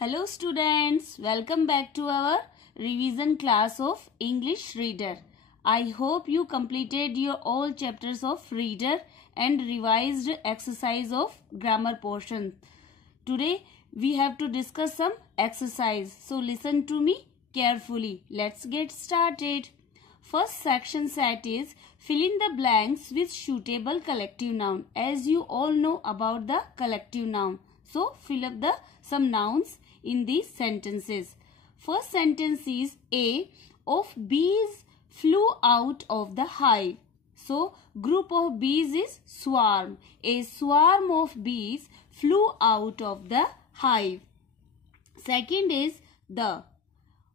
Hello students, welcome back to our revision class of English Reader. I hope you completed your all chapters of Reader and revised exercise of grammar portion. Today we have to discuss some exercise. So listen to me carefully. Let's get started. First section set is fill in the blanks with suitable collective noun. As you all know about the collective noun. So fill up the some nouns in these sentences. First sentence is A of bees flew out of the hive. So group of bees is swarm. A swarm of bees flew out of the hive. Second is the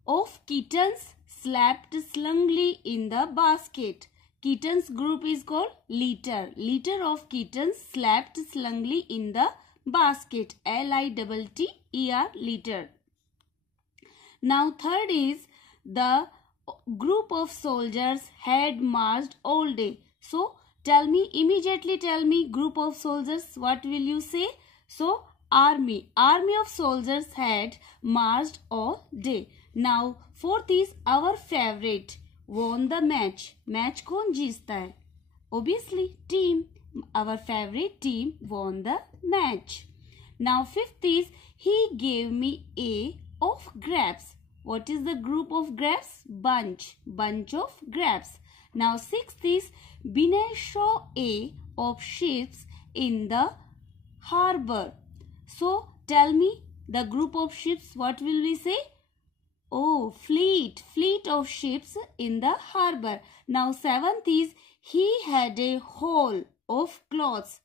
of kittens slept snugly in the basket. Kittens group is called litter. Litter of kittens slept snugly in the basket. L-I-T-T-E-R, litter. Now third is the group of soldiers had marched all day. So immediately tell me group of soldiers, what will you say? So army. Army of soldiers had marched all day. Now fourth is our favorite won the match. Match कौन जीतता है? Obviously team. Our favorite team won the match. Now fifth is he gave me a of grapes. What is the group of grapes? Bunch. Bunch of grapes. Now sixth is Binay saw a of ships in the harbor. So tell me the group of ships, what will we say? Oh, fleet. Fleet of ships in the harbor. Now seventh is he had a haul of clothes.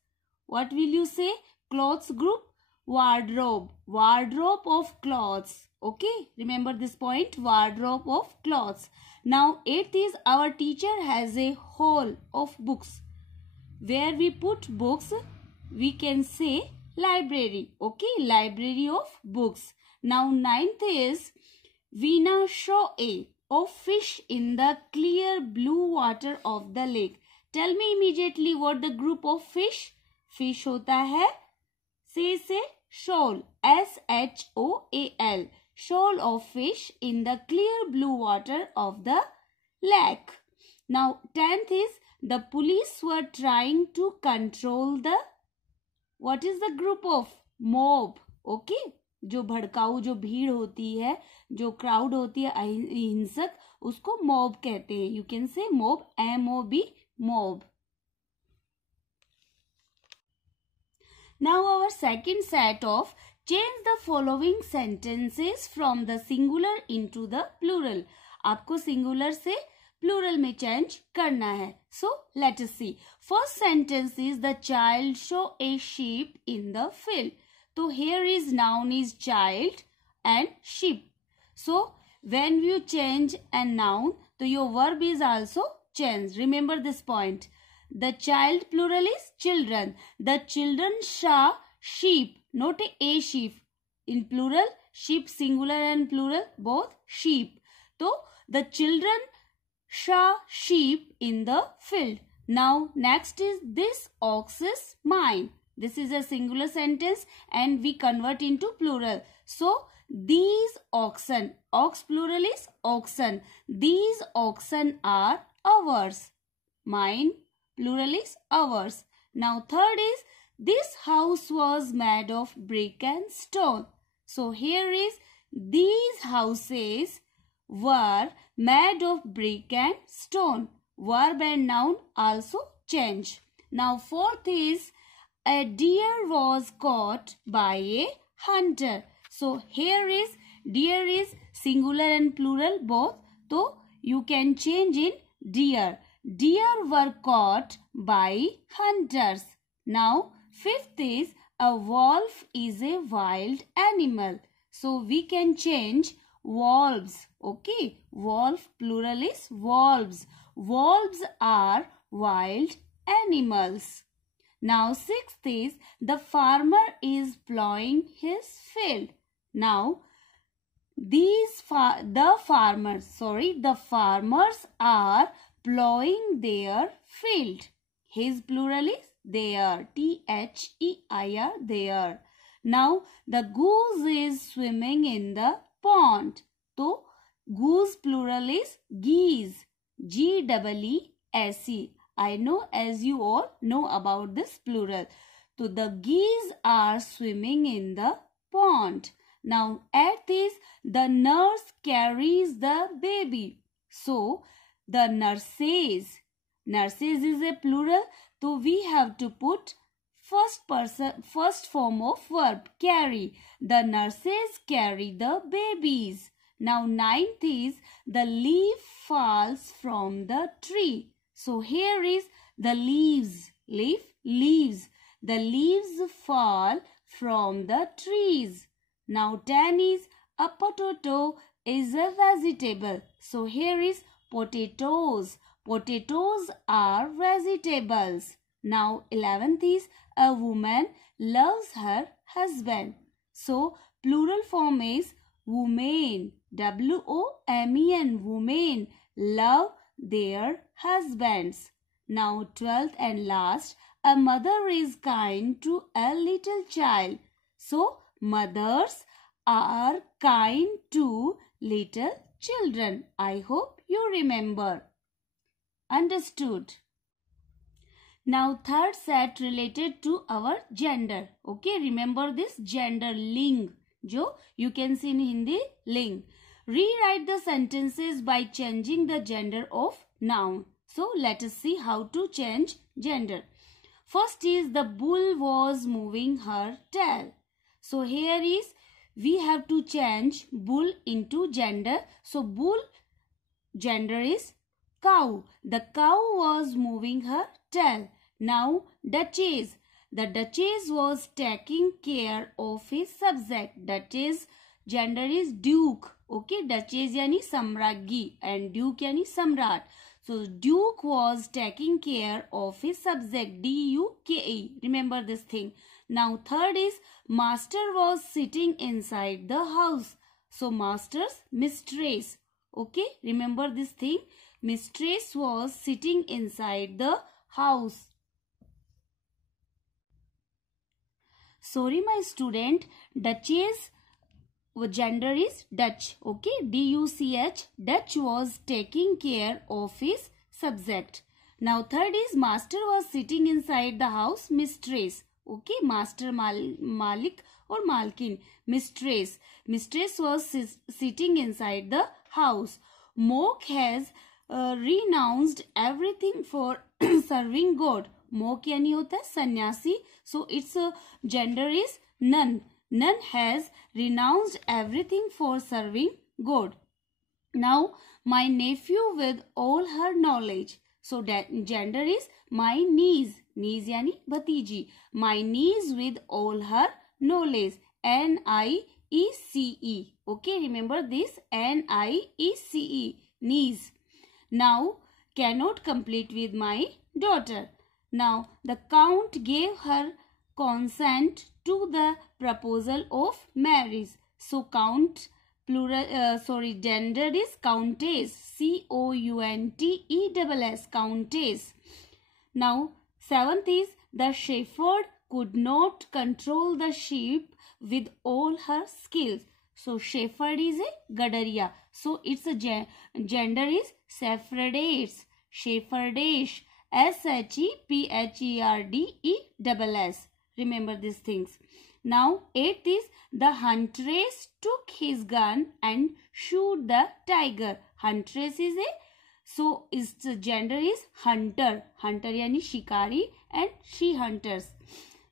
What will you say? Clothes group? Wardrobe. Wardrobe of clothes. Okay, remember this point. Wardrobe of clothes. Now eighth is our teacher has a haul of books. Where we put books, we can say library. Okay, library of books. Now ninth is Veena saw a of fish in the clear blue water of the lake. Tell me immediately what the group of fish? Fish होता है से shoal. S-H-O-A-L. Shoal of fish in the clear blue water of the lake. Now 10th is the police were trying to control the, what is the group of? Mob. Okay. जो भड़काऊ जो भीड़ होती है, जो क्राउड होती है हिंसक, उसको मॉब कहते हैं. You can say mob, M-O-B, mob. Now our second set of change the following sentences from the singular into the plural. आपको singular से plural में change करना है. So let us see. First sentence is the child saw a sheep in the field. So here is noun is child and sheep. So when you change a noun, so your verb is also changed. Remember this point. The child plural is children. The children saw sheep, not a sheep. In plural, sheep singular and plural both sheep. So the children saw sheep in the field. Now next is this ox is mine. This is a singular sentence and we convert into plural. So these oxen, ox plural is oxen. These oxen are ours. Mine plural is ours. Now third is this house was made of brick and stone. So here is these houses were made of brick and stone. Verb and noun also change. Now fourth is a deer was caught by a hunter. So here is deer is singular and plural both. So you can change in deer. Deer were caught by hunters. Now fifth is a wolf is a wild animal. So we can change wolves. Okay. Wolf plural is wolves. Wolves are wild animals. Now sixth is the farmer is plowing his field. Now the farmers are plowing their field. His plural is their. T-H-E-I-R, their. Now the goose is swimming in the pond. So goose plural is geese. Geese. I know as you all know about this plural. So the geese are swimming in the pond. Now at this the nurse carries the baby. So the nurses. Nurses is a plural. So we have to put first form of verb carry. The nurses carry the babies. Now ninth is the leaf falls from the tree. So here is the leaves. Leaves. The leaves fall from the trees. Now 10 is a potato is a vegetable. So here is potatoes. Potatoes are vegetables. Now 11th is a woman loves her husband. So plural form is women. WOMEN. Women love their husbands. Now 12th and last, a mother is kind to a little child. So mothers are kind to little children. I hope you remember. Understood? Now third set related to our gender. Okay, remember this gender ling. Jo you can see in Hindi ling. Rewrite the sentences by changing the gender of noun. So let us see how to change gender. First is the bull was moving her tail. So here is we have to change bull into gender. So bull gender is cow. The cow was moving her tail. Now duchess. The duchess was taking care of his subject. Duchess gender is duke. Okay, duchess yani samraggi and duke yani samrat. So duke was taking care of his subject. DUKE. Remember this thing. Now third is master was sitting inside the house. So master's mistress. Okay, remember this thing. Mistress was sitting inside the house. Sorry my student, duchess gender is Dutch. Okay, DUCH. Dutch was taking care of his subject. Now third is master was sitting inside the house. Mistress. Okay, master malik or malkin. Mistress. Mistress was sitting inside the house. Monk has renounced everything for serving God. Monk यानी होता है सन्यासी. So its gender is nun. Nun has renounced everything for serving God. Now my nephew with all her knowledge. So gender is my niece. Niece yani bhatiji. My niece with all her knowledge. NIECE. Okay, remember this. NIECE. Niece. Now cannot complete with my daughter. Now the count gave her consent to the proposal of marriage. So count plural gender is countess. COUNTESS. Countess. Now seventh is the shepherd could not control the sheep with all her skills. So shepherd is a gadariya. So its a gender is shepherdess. Shepherdess. SHEPHERDESS. Remember these things. Now eighth is the huntress took his gun and shoot the tiger. Huntress is a so its gender is hunter. Hunter yani shikari and she hunters.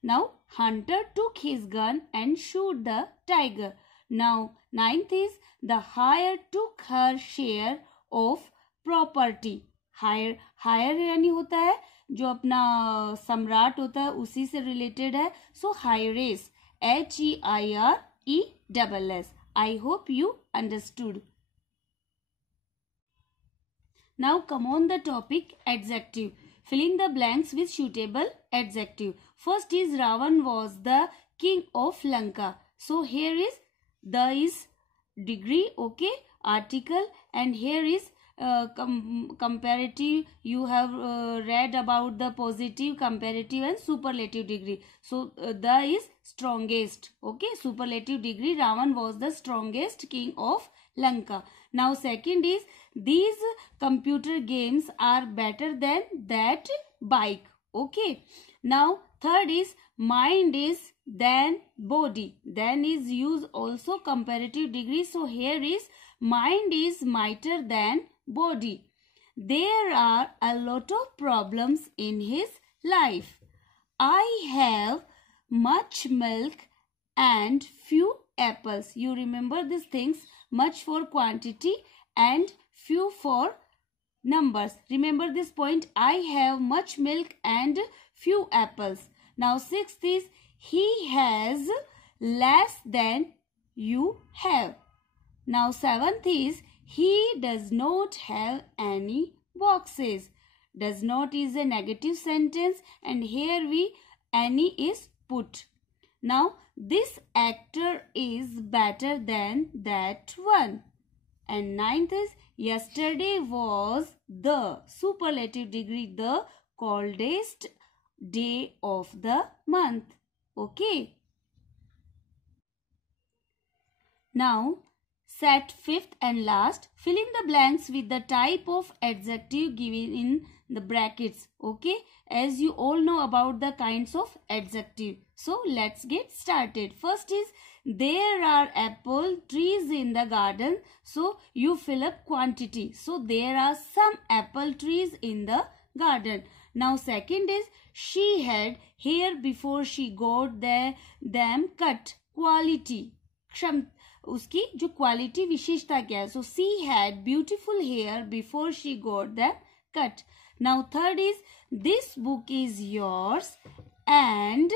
Now hunter took his gun and shoot the tiger. Now ninth is the heir took her share of property. हायर यानी होता है जो अपना सम्राट होता है उसी से रिलेटेड है. सो हायरेस. HEIRESS. I hope you understood. Now come on the topic adjective. Filling the blanks with suitable adjective. First is Ravan was the king of Lanka. So here is the is degree, okay, article, and here is comparative, you have read about the positive, comparative and superlative degree. So the is strongest. Okay, superlative degree, Ravan was the strongest king of Lanka. Now second is, these computer games are better than that bike. Okay. Now third is, mind is than body. Then is use also comparative degree. So here is, mind is mightier than body. There are a lot of problems in his life. I have much milk and few apples. You remember these things, much for quantity and few for numbers. Remember this point, I have much milk and few apples. Now sixth is, he has less than you have. Now seventh is, he does not have any boxes. Does not is a negative sentence and here we any is put. Now this actor is better than that one. And ninth is, yesterday was the superlative degree, the coldest day of the month. Okay. Now set fifth and last, fill in the blanks with the type of adjective given in the brackets. Okay, as you all know about the kinds of adjective. So let's get started. First is, there are apple trees in the garden. So you fill up quantity. So there are some apple trees in the garden. Now second is, she had hair before she got them cut. Quality, उसकी जो quality विशेषता क्या है. So she had beautiful hair before she got them cut. Now third is, this book is yours and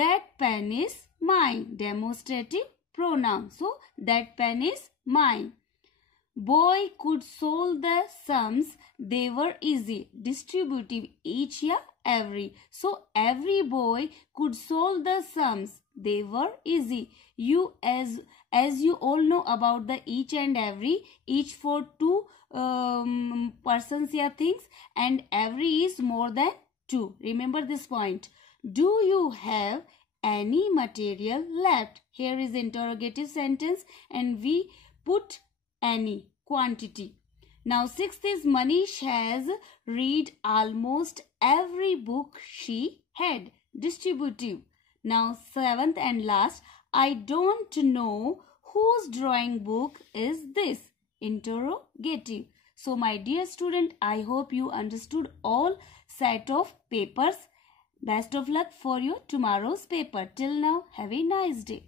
that pen is mine. Demonstrative pronoun. So that pen is mine. Boy could solve the sums, they were easy. Distributive, each या every. So every boy could solve the sums, they were easy. You as you all know about the each and every, each for two persons या things and every is more than two. Remember this point. Do you have any material left? Here is interrogative sentence and we put any, quantity. Now sixth is, Manish has read almost every book she had. Distributive. Now seventh and last, I don't know whose drawing book is this. Interrogative. So my dear student, I hope you understood all set of papers. Best of luck for your tomorrow's paper. Till now, have a nice day.